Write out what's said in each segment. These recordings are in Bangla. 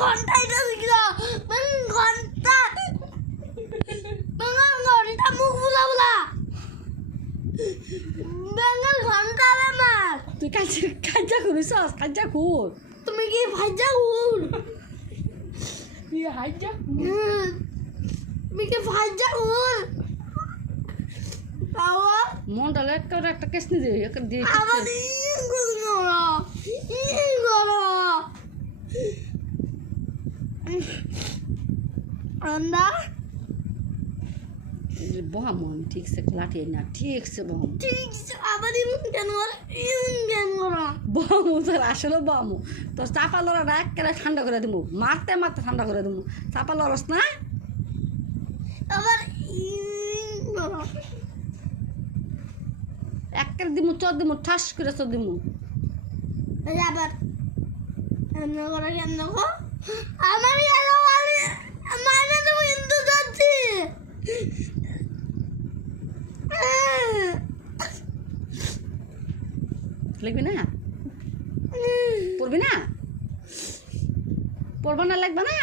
ঘন্টা এটা শিখলো ঘন্টা ঘন্টা মুখ বুলা বুলা বেঙ্গল ঘন্টা আমার তুই কাঞ্চা ঘুরিস কাঞ্চা ঘুর তুমি কি ভাজা ঘুর তুই হাইজা তুমি কি ভাজা ঘুর বাবা মনটা একটা কেস নিয়ে দিয়ে একটা দিয়ে আমার বহাম আমি ঠিক সে লাঠিয়ে না ঠিক সে বহাম বহামু তোর আসলে বহামু তোর চাপা লড়াটা একেবারে ঠান্ডা করে দিব মারতে মারতে ঠান্ডা করে দিব চাপা লড়স না একেবারে দিমু চোর দিমু ঠাস করে চোর দিমু আবার আমার মানে তুমি হিন্দু যাচ্ছি লিখবি না পড়বি না পড়বো না লাগবে না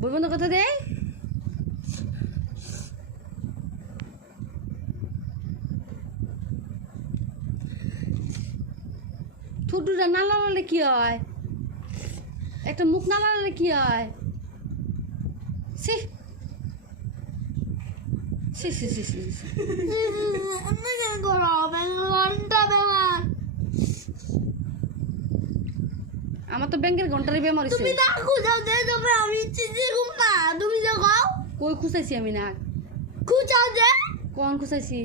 বই বন্ধ কথা দে ঠুটুটা না লাগালে কি হয় একটা মুখ না লাগালে কি হয় সি সি সি সি সি আমার তো ব্যাংকের ঘন্টারই বেমার হইছে তুমি না খুঁজাও যে তুমি আমি চিঠি ঘুমা তুমি যে গাও কই খুঁচাইছি আমি না খুঁজাও যে কোন খুঁচাইছি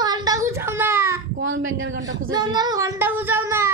ঘন্টা খুঁজাও না কোন ব্যাংকের ঘন্টা খুঁচাইছি ঘন্টা খুঁজাও না